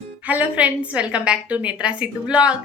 Hello friends, welcome back to Netra Siddu vlog.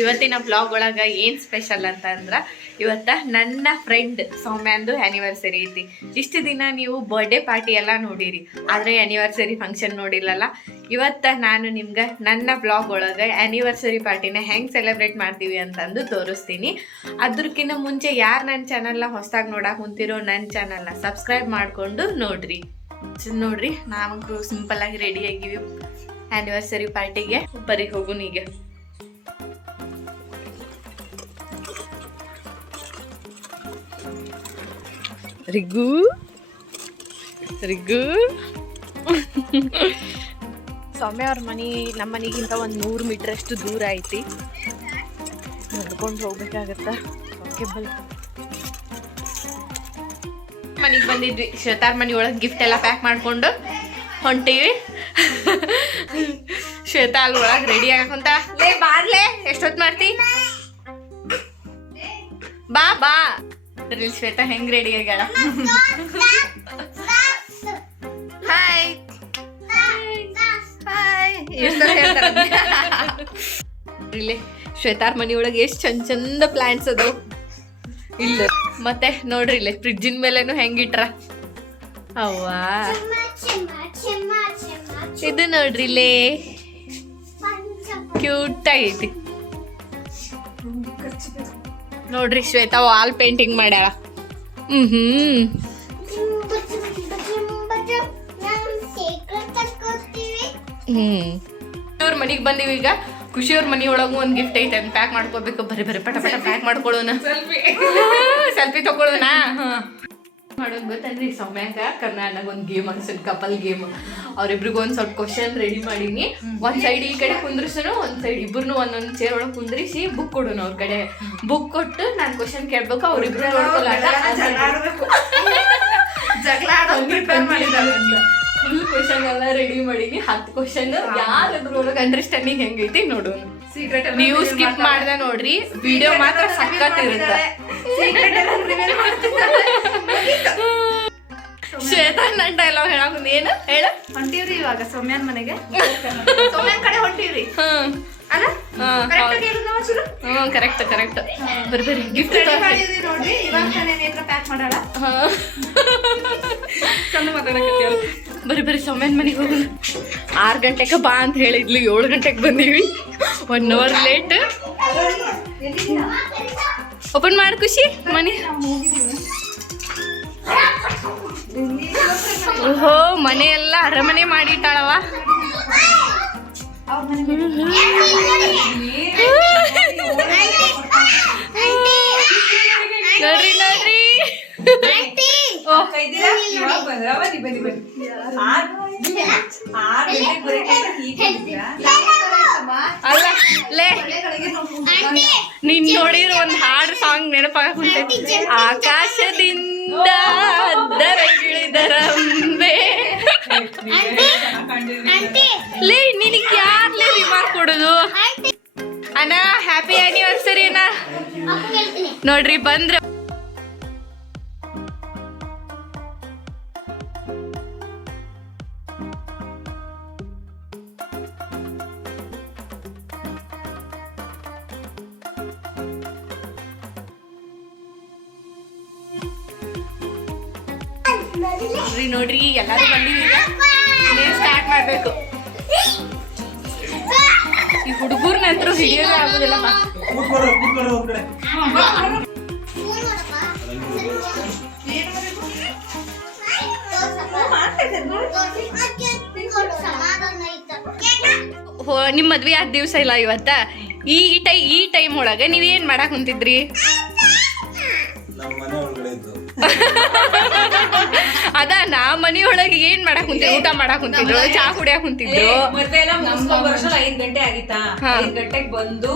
ಇವತ್ತಿನ vlog ಒಳಗೆ ಏನು ಸ್ಪೆಷಲ್ ಅಂತಂದ್ರೆ, ಇವತ್ತು ನನ್ನ ಫ್ರೆಂಡ್ ಸೌಮ್ಯಾಂದು ಆ್ಯನಿವರ್ಸರಿ ಐತಿ. ಇಷ್ಟು ದಿನ ನೀವು ಬರ್ಡೇ ಪಾರ್ಟಿ ಎಲ್ಲ ನೋಡಿರಿ, ಆದರೆ ಆ್ಯನಿವರ್ಸರಿ ಫಂಕ್ಷನ್ ನೋಡಿಲ್ಲಲ್ಲ. ಇವತ್ತು ನಾನು ನಿಮ್ಗೆ ನನ್ನ ವ್ಲಾಗ್ ಒಳಗೆ ಆ್ಯನಿವರ್ಸರಿ ಪಾರ್ಟಿನ ಹೆಂಗೆ ಸೆಲೆಬ್ರೇಟ್ ಮಾಡ್ತೀವಿ ಅಂತಂದು ತೋರಿಸ್ತೀನಿ. ಅದಕ್ಕಿಂತ ಮುಂಚೆ ಯಾರು ನನ್ನ ಚಾನಲ್ನ ಹೊಸದಾಗಿ ನೋಡಕ್ಕೆ ಕುಂತಿರೋ ನನ್ನ ಚಾನಲ್ನ ಸಬ್ಸ್ಕ್ರೈಬ್ ಮಾಡಿಕೊಂಡು ನೋಡ್ರಿ. ನಾವು ಸಿಂಪಲ್ ಆಗಿ ರೆಡಿ ಆಗಿವಿ ಆ್ಯನಿವರ್ಸರಿ ಪಾರ್ಟಿಗೆ. ಬರೀ ಹೋಗುನ್ ಈಗ. ರಿಗು ಸೌಮ್ಯ ಅವ್ರ ಮನೆ ನಮ್ಮ ಮನೆಗಿಂತ ಒಂದು 100 ಮೀಟರ್ ಅಷ್ಟು ದೂರ ಐತಿ. ನಡ್ಕೊಂಡು ಹೋಗ್ಬೇಕಾಗತ್ತ. ಮನೆಗೆ ಬಂದಿದ್ವಿ. ಶ್ವೇತಾರ್ ಮನೆ ಒಳಗೆ ಗಿಫ್ಟ್ ಎಲ್ಲ ಪ್ಯಾಕ್ ಮಾಡ್ಕೊಂಡು ಹೊಂಟೀವಿ. ಶ್ವೇತಾ ಅಲ್ಲಿ ಒಳಗೆ ರೆಡಿ ಆಗಕ್ಕಂತ ಬಾರ್ಲೆ ಎಷ್ಟೊತ್ತು ಮಾಡ್ತಿ ಬಾ ಬಾ. ಶ್ವೇತಾ ಹೆಂಗ್ ರೆಡಿ ಆಗ್ಯಾಳ. ಹಾಯ್ ಹಾಯ್ ಇಲ್ಲಿ ಶ್ವೇತಾರ್ ಮನಿ ಒಳಗೆ ಎಷ್ಟು ಚಂದ ಪ್ಲಾಂಟ್ಸ್ ಅದಾವ. ಇಲ್ಲ ಮತ್ತೆ ನೋಡ್ರಿ ಇಲ್ಲಿ ಫ್ರಿಡ್ಜಿನ ಮೇಲೆನು ಹೆಂಗಿಟ್ರ. ಅವ್ವಾ ಇದು ನೋಡ್ರಿ ಇಲ್ಲೇ ಕ್ಯೂಟ್ ಆಗೈತಿ. ನೋಡ್ರಿ ಶ್ವೇತಾ ವಾಲ್ ಪೇಂಟಿಂಗ್ ಮಾಡ್ಯಾಳ. ಇವ್ರ ಮನಿಗೆ ಬಂದೀವಿ ಈಗ. ಖುಷಿಯವ್ರ ಮನಿ ಒಳಗೂ ಒಂದು ಗಿಫ್ಟ್ ಐತೆ, ಅದನ್ನ ಪ್ಯಾಕ್ ಮಾಡ್ಕೋಬೇಕು. ಬರೀ ಪಟ ಪಟ ಪ್ಯಾಕ್ ಮಾಡ್ಕೊಳ್ಳೋಣ. ಸೆಲ್ಫಿ ತಗೊಳ್ಳೋಣ. ಮಾಡೋದು ಗೊತ್ತಂದ್ರಿ, ಸೌಮ್ಯಾಗ ಕರ್ನಾಟಕ ಒಂದು ಗೇಮ್ ಅನ್ಸನ್, ಕಪಲ್ ಗೇಮ್. ಅವ್ರಿಬ್ರಿಗೂ ಒಂದು ಸ್ವಲ್ಪ ಕ್ವಶನ್ ರೆಡಿ ಮಾಡೀನಿ. ಒಂದ್ ಸೈಡ್ ಈ ಕಡೆ ಕುಂದ್ರಿಸೋನು, ಒಂದ್ ಸೈಡ್ ಇಬ್ರು ಒಂದೊಂದು ಚೇರ್ ಒಳಗೆ ಕುಂದ್ರಿಸಿ ಬುಕ್ ಕೊಡೋನು. ಅವ್ರ ಕಡೆ ಬುಕ್ ಕೊಟ್ಟು ನಾನು ಕ್ವಶನ್ ಕೇಳ್ಬೇಕು. ಅವ್ರಿಬ್ರು ಫುಲ್ ಕ್ವಶನ್ ಎಲ್ಲ ರೆಡಿ ಮಾಡೀನಿ. 10 ಕ್ವಶನ್. ಯಾರದ್ರೊಳಗೆ ಅಂಡರ್ಸ್ಟ್ಯಾಂಡಿಂಗ್ ಹೆಂಗೈತಿ ನೋಡೋಣ. ನೀವು ಸ್ಕಿಪ್ ಮಾಡ್ದೆ ನೋಡ್ರಿ, ವಿಡಿಯೋ ಮಾತ್ರ ಸಖತ್ ಇರುತ್ತೆ. ಶ್ವೇತಾ ನನ್ನ ಡೈಲಾಗ್ ಹೇಳಕ್ ಏನು ಹೇಳ. ಹೊಂಟಿವ್ರಿ ಇವಾಗ ಸೌಮ್ಯಾನ್ ಮನೆಗೆ. ಸೌಮ್ಯಾನ್ ಕಡೆ ಹೊಂಟಿವ್ರಿ. ಕರೆಕ್ಟ್ ಬರ್ರಿ ಗಿಫ್ಟ್ ನೋಡ್ರಿ. ಇವಾಗ ನೇತ್ರ ಪ್ಯಾಕ್ ಮಾಡಾಳ. ಚಂದ ಮಾತಾಡಕ್ಕೆ. ಬರೀ ಸೌಮ್ಯನ್ ಮನೆಗೆ ಹೋಗೋಣ. 6 ಗಂಟೆಗೆ ಬಾ ಅಂತ ಹೇಳಿದ್ಲು, 7 ಗಂಟೆಗೆ ಬಂದೀವಿ. 1 ಅವರ್ ಲೇಟ್. ಓಪನ್ ಮಾಡಿ ಖುಷಿ ಮನೆ. ಓಹೋ, ಮನೆ ಎಲ್ಲ ಅರಮನೆ ಮಾಡಿಟ್ಟಾಳವ. ನೋಡ್ರಿ ಅಲ್ಲ ಲೇ, ನೀನ್ ನೋಡಿದ್ರೆ ಒಂದ್ ಹಾಡು ಸಾಂಗ್ ನೆನಪಾಗ ಕುಂತೈತಿ. ಆಕಾಶದಿಂದ ದರಗಿಳಿದರಂಬೆ. ಲೇ, ನಿನಗ್ ಯಾರ್ಲೇ ರಿಮಾರ್ಕ್ ಕೊಡೋದು ಅಣ್ಣ? ಹ್ಯಾಪಿ ಆನಿವರ್ಸರಿ ಅಣ್ಣ. ನೋಡ್ರಿ ಬಂದ್ರ ನೋಡ್ರಿ ಎಲ್ಲಾರು ಬಂದಿವಿ. ಸ್ಟಾರ್ಟ್ ಮಾಡ್ಬೇಕು. ಈ ಹುಡುಗರ್ನಂತರೂ ಹಿಡಿಯೋದೇ ಆಗುದಿಲ್ಲ. ನಿಮ್ ಮದ್ವೆ ಆದ ದಿವ್ಸ ಇಲ್ಲ ಇವತ್ತ. ಈ ಟೈಮ್ ಒಳಗ ನೀವೇನ್ ಮಾಡಕ್ ಕುಂತಿದ್ರಿ? ಅದ ನಾ ಮನಿಯೊಳಗೆ ಏನ್ ಮಾಡಕ್ ಕುಂತಿದ್ರು? ಊಟ ಮಾಡಕ್ ಕುಂತಿದ್ರು, ಚಾ ಕುಡಿಯಕ್ ಕುಂತಿದ್ರು. 5 ಗಂಟೆ ಆಗಿತ್ತಾ. 5 ಗಂಟೆಗೆ ಬಂದು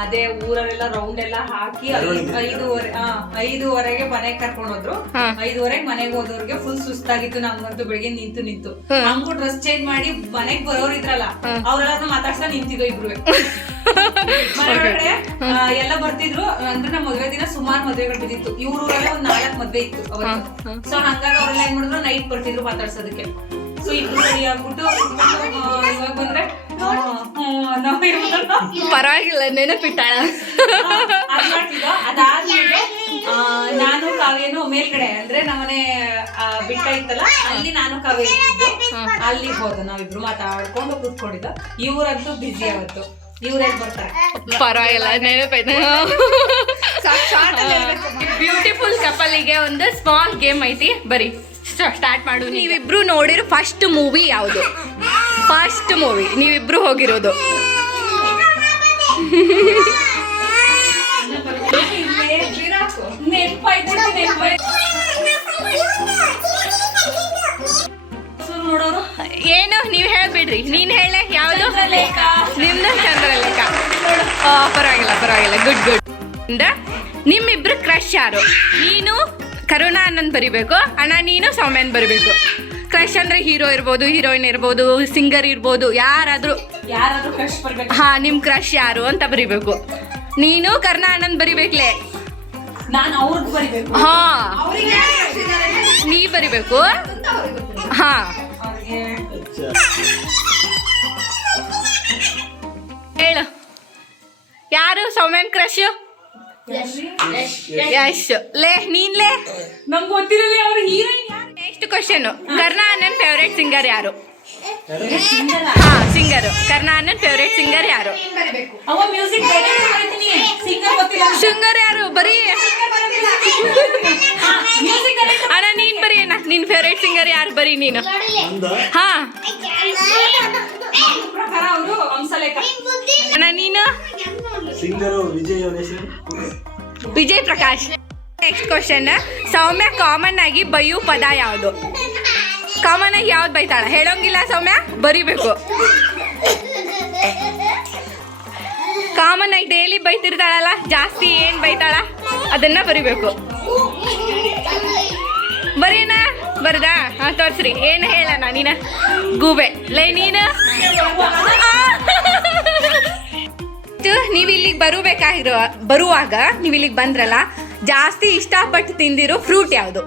ಅದೇ ಊರಲ್ಲೆಲ್ಲ ರೌಂಡ್ ಎಲ್ಲ ಹಾಕಿ 5:30ಗೆ ಮನೆಗೆ ಕರ್ಕೊಂಡು ಹೋದ್ರು. 5:30ಗೆ ಮನೆಗೆ ಹೋದವ್ರಿಗೆ ಫುಲ್ ಸುಸ್ತಾಗಿತ್ತು. ನಮ್ಗಂತೂ ಬೆಳಿಗ್ಗೆ ನಿಂತು ನಮ್ಗೂ ಡ್ರೆಸ್ ಚೇಂಜ್ ಮಾಡಿ ಮನೆಗ್ ಬರೋರು ಇದ್ರಲ್ಲ, ಅವ್ರೆಲ್ಲ ಮಾತಾಡ್ಸ್ತಾ ನಿಂತಿದ್ರು ಇಬ್ರು. ಮನೆ ಎಲ್ಲ ಬರ್ತಿದ್ರು. ಅಂದ್ರೆ ನಮ್ಮ ಮದ್ವೆ ದಿನ ಸುಮಾರು ಮದ್ವೆಗಳು ಬಿದ್ದಿತ್ತು. ಇವ್ರ ಊರಲ್ಲೇ ಒಂದ್ 4 ಮದ್ವೆ ಇತ್ತು ಅವತ್ತು. ಸೊ ಹಂಗಾಗಿ ಅವ್ರೆಲ್ಲ ಏನ್ ಮಾಡಿದ್ರು, ನೈಟ್ ಬರ್ತಿದ್ರು ಮಾತಾಡ್ಸೋದಕ್ಕೆ. ಸೊ ಇಬ್ರು ರೆಡಿ ಆಗ್ಬಿಟ್ಟು ಇವಾಗ ಬಂದ್ರೆ ನಾವು ಇರ್ಬೋದಲ್ಲ ಪರವಾಗಿಲ್ಲ, ನೆನಪಿಟ್ಟಾಳ. ಅದ್ ಮಾಡ್ತಿದ್ದೋ. ಅದಾದ್ಮೇಲೆ ನಾನು ಕಾವ್ಯನು ಮೇಲ್ಗಡೆ ಅಂದ್ರೆ ನಮ್ಮನೆ ಬಿಟ್ಟ ಇತ್ತಲ್ಲ, ಅಲ್ಲಿ ನಾನು ಕಾವ್ಯ ಇದ್ದಿದ್ದು. ಅಲ್ಲಿ ಹೋದ ನಾವಿಬ್ರು ಮಾತಾಡ್ಕೊಂಡು ಕೂತ್ಕೊಂಡಿದ್ದು. ಇವ್ರಂತೂ ಬಿಸಿ ಆವತ್ತು. ಇವ್ರೇನ್ ಬರ್ತಾರೆ, ಪರವಾಗಿಲ್ಲ, ನೆನಪಾಯ್ತು. ಬ್ಯೂಟಿಫುಲ್ ಕಪಲಿಗೆ ಒಂದು ಸ್ಮಾಲ್ ಗೇಮ್ ಐತಿ, ಬರೀ ಸ್ಟಾರ್ಟ್ ಮಾಡು. ನೀವಿಬ್ರು ನೋಡಿರೋ ಫಸ್ಟ್ ಮೂವಿ ಯಾವುದು? ಫಸ್ಟ್ ಮೂವಿ ನೀವಿಬ್ರು ಹೋಗಿರೋದು? ನೋಡೋರು ಏನು ನೀವು ಹೇಳ್ಬಿಡ್ರಿ, ನೀನ್ ಹೇಳೆ ಯಾವುದು? ನಿಮ್ದು ಚಂದ್ರಲೇಖ. ಪರವಾಗಿಲ್ಲ ಪರವಾಗಿಲ್ಲ, ಗುಡ್ ಗುಡ್. ನಿಮ್ಮಿಬ್ರು ಕ್ರಶ್ ಯಾರು? ನೀನು ಕರುಣಾ ಅನ್ನನ್ ಬರಿಬೇಕು ಅಣ್ಣ, ನೀನು ಸೌಮ್ಯನ್ ಬರಿಬೇಕು. ಕ್ರಶ್ ಅಂದ್ರೆ ಹೀರೋ ಇರ್ಬೋದು, ಹೀರೋಯಿನ್ ಇರ್ಬೋದು, ಸಿಂಗರ್ ಇರ್ಬೋದು, ಯಾರಾದ್ರೂ ಕ್ರಶ್ ಬರ್ಬೇಕು. ಹಾ, ನಿಮ್ ಕ್ರಶ್ ಯಾರು ಅಂತ ಬರಿಬೇಕು. ನೀನು ಕರುಣಾ ಅಣ್ಣನ್ ಬರಿಬೇಕ್ಲೆ. ನಾನು ಅವ್ರಿಗೆ ಬರಿಬೇಕು. ಹಾ, ನೀ ಬರಿಬೇಕು. ಹಾ, ಹೇಳು, ಯಾರು ಸೌಮ್ಯನ್ ಕ್ರಶ್? ಯಶ್. ಲೇ ನೀನ್ಲೇ? ನಮ್ಗೆ ಗೊತ್ತಿರಲಿ ಅವ್ರು ಹೀರೋಯಿನ್ ಯಾರು. ನೆಕ್ಸ್ಟ್ ಕ್ವಶನ್, ಕರ್ನಾ ಅಣ್ಣನ್ ಫೇವ್ರೇಟ್ ಸಿಂಗರ್ ಯಾರು? ಹಾ, ಸಿಂಗರ್. ಕರ್ನಾ ಅಣ್ಣನ್ ಫೇವ್ರೇಟ್ ಸಿಂಗರ್ ಯಾರು? ಅವ ಮ್ಯೂಸಿಕ್ ಸಿಂಗರ್ ಗೊತ್ತಿಲ್ಲ. ಸಿಂಗರ್ ಯಾರು? ಬರೀ ಅಣ್ಣ ನೀನ್ ಬರೀ ಅಣ್ಣ, ನಿನ್ ಫೇವ್ರೇಟ್ ಸಿಂಗರ್ ಯಾರು? ಬರೀ ನೀನು. ಹಾ ಪ್ರಕಾರ ಅವರು ಹಂಸಲೇಖ. ಅಣ್ಣ ನೀನು? ಸಿಂಗರು ವಿಜಯ್ ವಿಜಯ್ ಪ್ರಕಾಶ್. ನೆಕ್ಸ್ಟ್ ಕ್ವಶನ್, ಸೌಮ್ಯ ಕಾಮನ್ ಆಗಿ ಬೈಯು ಪದ ಯಾವುದು? ಕಾಮನ್ ಆಗಿ ಯಾವ್ದು ಬೈತಾಳ? ಹೇಳೋಂಗಿಲ್ಲ ಸೌಮ್ಯ, ಬರಿಬೇಕು. ಕಾಮನ್ ಆಗಿ ಡೈಲಿ ಬೈತಿರ್ತಾಳಲ್ಲ, ಜಾಸ್ತಿ ಏನ್ ಬೈತಾಳ ಅದನ್ನ ಬರಿಬೇಕು. ಬರೀನ ಬರ್ದಾ? ಹಾ, ತೋರ್ಸ್ರಿ. ಏನ್ ಹೇಳಣ ನೀನ? ಗೂಬೆ. ಲೇ ನೀನು? ನೀವು ಇಲ್ಲಿಗೆ ಬರುವಾಗ ನೀವು ಇಲ್ಲಿಗೆ ಬಂದ್ರಲ್ಲ, ಜಾಸ್ತಿ ಇಷ್ಟಪಟ್ಟು ತಿಂದಿರೋ ಫ್ರೂಟ್ ಯಾವುದು?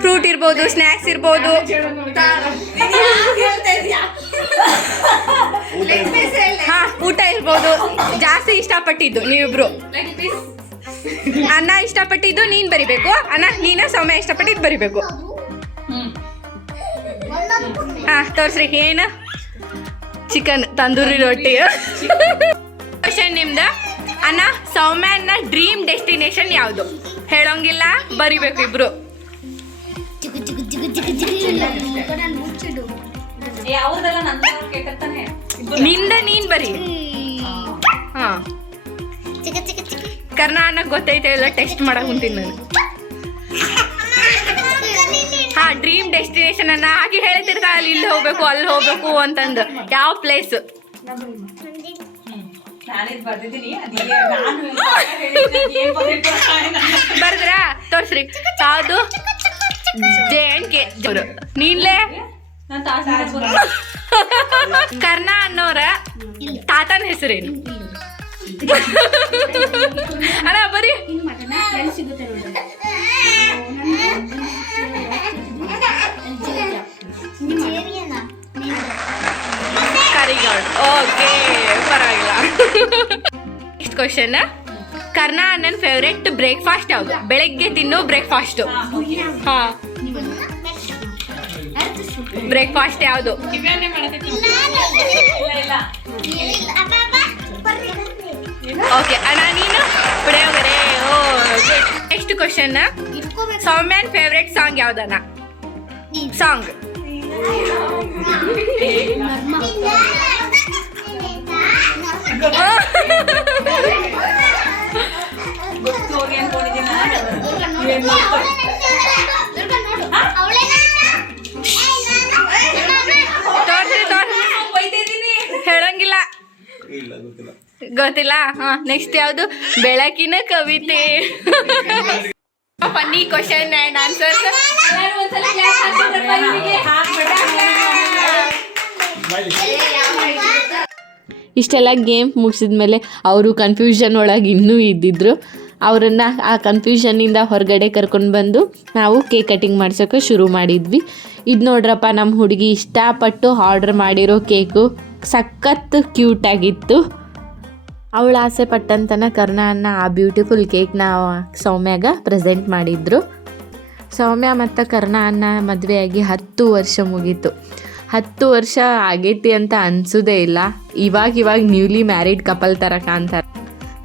ಫ್ರೂಟ್ ಇರ್ಬೋದು, ಸ್ನ್ಯಾಕ್ಸ್ ಇರ್ಬೋದು. ಹಾ, ಊಟ ಇರ್ಬೋದು. ಜಾಸ್ತಿ ಇಷ್ಟಪಟ್ಟಿದ್ದು ನೀವಿಬ್ರು. ಅನ್ನ ಇಷ್ಟಪಟ್ಟಿದ್ದು ನೀನ್ ಬರಿಬೇಕು. ಅಣ್ಣ ನೀನು ಸೌಮ್ಯ ಇಷ್ಟಪಟ್ಟಿದ್ದು ಬರಿಬೇಕು. ಹಾ, ತೋರ್ಸ್ರಿ. ಏನು? ಚಿಕನ್ ತಂದೂರಿ ರೊಟ್ಟಿ. ಕ್ವಶನ್ ನಿಮ್ದ. ಅಣ್ಣ, ಸೌಮ್ಯನ ಡ್ರೀಮ್ ಡೆಸ್ಟಿನೇಷನ್ ಯಾವುದು? ಹೇಳೋಂಗಿಲ್ಲ, ಬರಿಬೇಕು ಇಬ್ರು. ಯಾವುದೆಲ್ಲ ನನ್ನ ಕೇಳ್ತಾನೆ. ನಿಂದ ನೀನ್ ಬರಿ. ಹಾ, ಕರ್ನಾ ಅನ್ನಕ್ ಗೊತ್ತೈತೆ ಇಲ್ಲ, ಟೆಸ್ಟ್ ಮಾಡಕ್ ಕುಂತೀನಿ ನಾನು. ಹಾ, ಡ್ರೀಮ್ ಡೆಸ್ಟಿನೇಷನ್ ಅನ್ನ ಹಾಗೆ ಹೇಳ್ತಿರ್ತಾಳ, ಇಲ್ಲಿ ಹೋಗ್ಬೇಕು ಅಲ್ಲಿ ಹೋಗ್ಬೇಕು ಅಂತಂದು. ಯಾವ ಪ್ಲೇಸ್? ಬರ್ದ್ರಾ? ತೋರ್ಸ್ರಿ. ಯಾವುದು? JNK. ನೀನ್ಲೇ? ಕರ್ನಾ ಅನ್ನೋರ ತಾತನ ಹೆಸರೇನು? ಅಣ್ಣ ಬರೀ. ಕರಿಗೌಡ್. ಓಕೆ, ಪರವಾಗಿಲ್ಲ. ನೆಕ್ಸ್ಟ್ ಕ್ವಶನ್, ಕರ್ನಾ ಅಣ್ಣನ್ ಫೇವ್ರೆಟ್ ಬ್ರೇಕ್ಫಾಸ್ಟ್ ಯಾವುದು? ಬೆಳಗ್ಗೆ ತಿನ್ನೋ ಬ್ರೇಕ್ಫಾಸ್ಟ್. ಹಾ, ಬ್ರೇಕ್ಫಾಸ್ಟ್ ಯಾವುದು? ಓಕೆ ಅಣ್ಣ, ನೀನು ಪುಳಿಯೋಗರೆ. ಓ, ನೆಕ್ಸ್ಟ್ ಕ್ವಶನ್, ಸೌಮ್ಯನ್ ಫೇವ್ರೆಟ್ ಸಾಂಗ್ ಯಾವ್ದಣ್ಣ? ಸಾಂಗ್. ಹೇಳಂಗಿಲ್ಲ, ಗೊತ್ತಿಲ್ಲ. ಹಾ, ನೆಕ್ಸ್ಟ್ ಯಾವುದು? ಬೆಳಕಿನ ಕವಿತೆ. Funny question and answer. ಇಷ್ಟೆಲ್ಲ ಗೇಮ್ ಮುಗಿಸಿದ್ಮೇಲೆ ಅವರು ಕನ್ಫ್ಯೂಷನ್ ಒಳಗೆ ಇನ್ನೂ ಇದ್ದಿದ್ರು. ಅವರನ್ನು ಆ ಕನ್ಫ್ಯೂಷನ್ನಿಂದ ಹೊರಗಡೆ ಕರ್ಕೊಂಡು ಬಂದು ನಾವು ಕೇಕ್ ಕಟಿಂಗ್ ಮಾಡ್ಸೋಕೆ ಶುರು ಮಾಡಿದ್ವಿ. ಇದು ನೋಡ್ರಪ್ಪ ನಮ್ಮ ಹುಡುಗಿ ಇಷ್ಟಪಟ್ಟು ಆರ್ಡ್ರ್ ಮಾಡಿರೋ ಕೇಕು ಸಖತ್ ಕ್ಯೂಟಾಗಿತ್ತು. ಅವಳು ಆಸೆ ಪಟ್ಟಂತನ ಕರ್ಣ ಆ ಬ್ಯೂಟಿಫುಲ್ ಕೇಕ್ನ ಸೌಮ್ಯಾಗ ಪ್ರೆಸೆಂಟ್ ಮಾಡಿದ್ರು. ಸೌಮ್ಯ ಮತ್ತು ಕರ್ಣ ಅನ್ನ ಮದುವೆಯಾಗಿ 10 ವರ್ಷ ಮುಗೀತು. 10 ವರ್ಷ ಆಗೈತಿ ಅಂತ ಅನಿಸೋದೇ ಇಲ್ಲ. ಇವಾಗ ನ್ಯೂಲಿ ಮ್ಯಾರಿಡ್ ಕಪಲ್ ಥರ ಕಾಣ್ತಾರೆ.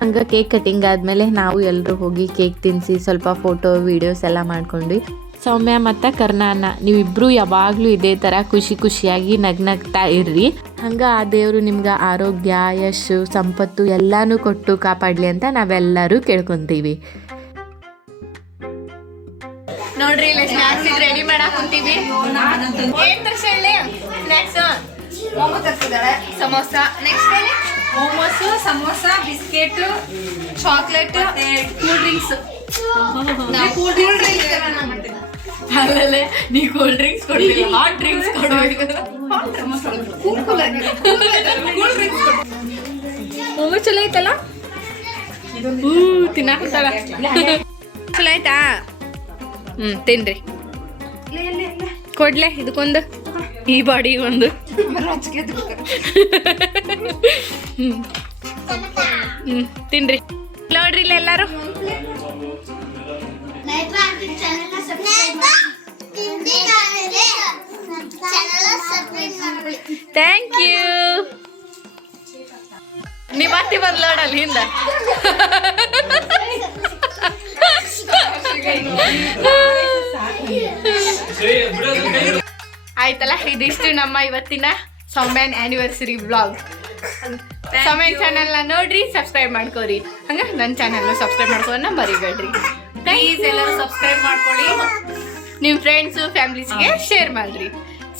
ಹಂಗೆ ಕೇಕ್ ಕಟಿಂಗ್ ಆದಮೇಲೆ ನಾವು ಎಲ್ಲರೂ ಹೋಗಿ ಕೇಕ್ ತಿನ್ನಿಸಿ ಸ್ವಲ್ಪ ಫೋಟೋ ವೀಡಿಯೋಸ್ ಎಲ್ಲ ಮಾಡ್ಕೊಂಡ್ವಿ. ಸೌಮ್ಯ ಮತ್ತು ಕರ್ಣ ನೀವಿಬ್ಬರು ಯಾವಾಗಲೂ ಇದೇ ಥರ ಖುಷಿಯಾಗಿ ನಗ್ನಗ್ತಾ ಇರ್ರಿ. ಹಂಗೆ ಆ ದೇವರು ನಿಮ್ಗೆ ಆರೋಗ್ಯ, ಯಶಸ್ಸು, ಸಂಪತ್ತು ಎಲ್ಲನೂ ಕೊಟ್ಟು ಕಾಪಾಡಲಿ ಅಂತ ನಾವೆಲ್ಲರೂ ಕೇಳ್ಕೊತೀವಿ. ನೋಡ್ರಿ ಇಲ್ಲಿ ಸ್ನ್ಯಾಕ್ಸ್ ರೆಡಿ ಮಾಡಕ್ ಕುಂತೀವಿ. ಏನ್ ತರ್ಸಳ್ಳಿ ಸ್ನ್ಯಾಕ್ಸ್? ಮೊಮೊ ತರ್ಸಿದಾಳೆ. Samosa, next momos, samosa, biscuit, chocolate, cool drinks. ಅಲ್ಲೇ ನೀ ಕೂಲ್ ಡ್ರಿಂಕ್ಸ್ ಕೊಡ್ಲಿಲ್ಲ, ಹಾಟ್ ಡ್ರಿಂಕ್ಸ್ ಕೊಡ್ಬೇಕು. ಮೊಮೋ ಚಲೋ ಐತಲ್ಲ, ತಿನ್ನಾಕತ್ತಾಳ. ಚಲೋ ಆಯ್ತಾ? ತಿನ್ರಿ. ಕೊಡ್ಲೆ ಇದಕ್ಕೊಂದು, ಈ ಬಾಡಿಗೆ ಒಂದು. ತಿನ್ರಿ. ನೋಡ್ರಿ ಇಲ್ಲ ಎಲ್ಲಾರು. Thank you. ನೀ ಬರ್ತಿ ಬರ್ಲೋಡಲ್ಲ ಹಿಂದ. ಆಯ್ತಲ್ಲ, ಇದಿಷ್ಟು ನಮ್ಮ ಇವತ್ತಿನ ಸೌಮ್ಯನ್ ಆ್ಯನಿವರ್ಸರಿ ವ್ಲಾಗ್. ಸೌಮ್ಯನ್ ಚಾನಲ್ನ ನೋಡ್ರಿ, ಸಬ್ಸ್ಕ್ರೈಬ್ ಮಾಡ್ಕೋರಿ. ಹಂಗ ನನ್ನ ಚಾನಲ್ನ ಸಬ್ಸ್ಕ್ರೈಬ್ ಮಾಡ್ಕೋನ್ನ ಮರಿಬೇಡ್ರಿ. ಪ್ಲೀಸ್ ಎಲ್ಲರೂ ಸಬ್ಸ್ಕ್ರೈಬ್ ಮಾಡ್ಕೊಳ್ಳಿ. ನಿಮ್ಮ ಫ್ರೆಂಡ್ಸು ಫ್ಯಾಮಿಲೀಸ್ಗೆ ಶೇರ್ ಮಾಡ್ರಿ.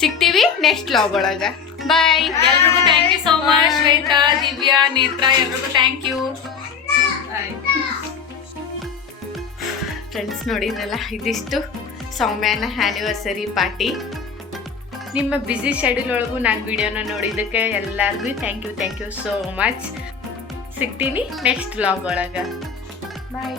ಸಿಗ್ತೀವಿ ನೆಕ್ಸ್ಟ್ ವ್ಲಾಗ್ ಒಳಗ. ಬಾಯ್. ಎಲ್ರಿಗೂ thank you so much. Shweta, Divya, Netra ಎಲ್ರಿಗೂ ಥ್ಯಾಂಕ್ ಯು. ಫ್ರೆಂಡ್ಸ್ ನೋಡಿದ್ರಲ್ಲ, ಇದಿಷ್ಟು ಸೌಮ್ಯನ ಆ್ಯನಿವರ್ಸರಿ ಪಾರ್ಟಿ. ನಿಮ್ಮ ಬ್ಯುಸಿ ಶೆಡ್ಯೂಲ್ ಒಳಗೂ ನಾನು ವಿಡಿಯೋನ ನೋಡಿದ್ದಕ್ಕೆ ಎಲ್ಲರಿಗೂ ಥ್ಯಾಂಕ್ ಯು ಸೋ ಮಚ್. ಸಿಗ್ತೀನಿ ನೆಕ್ಸ್ಟ್ ವ್ಲಾಗ್ ಒಳಗೆ. ಬಾಯ್.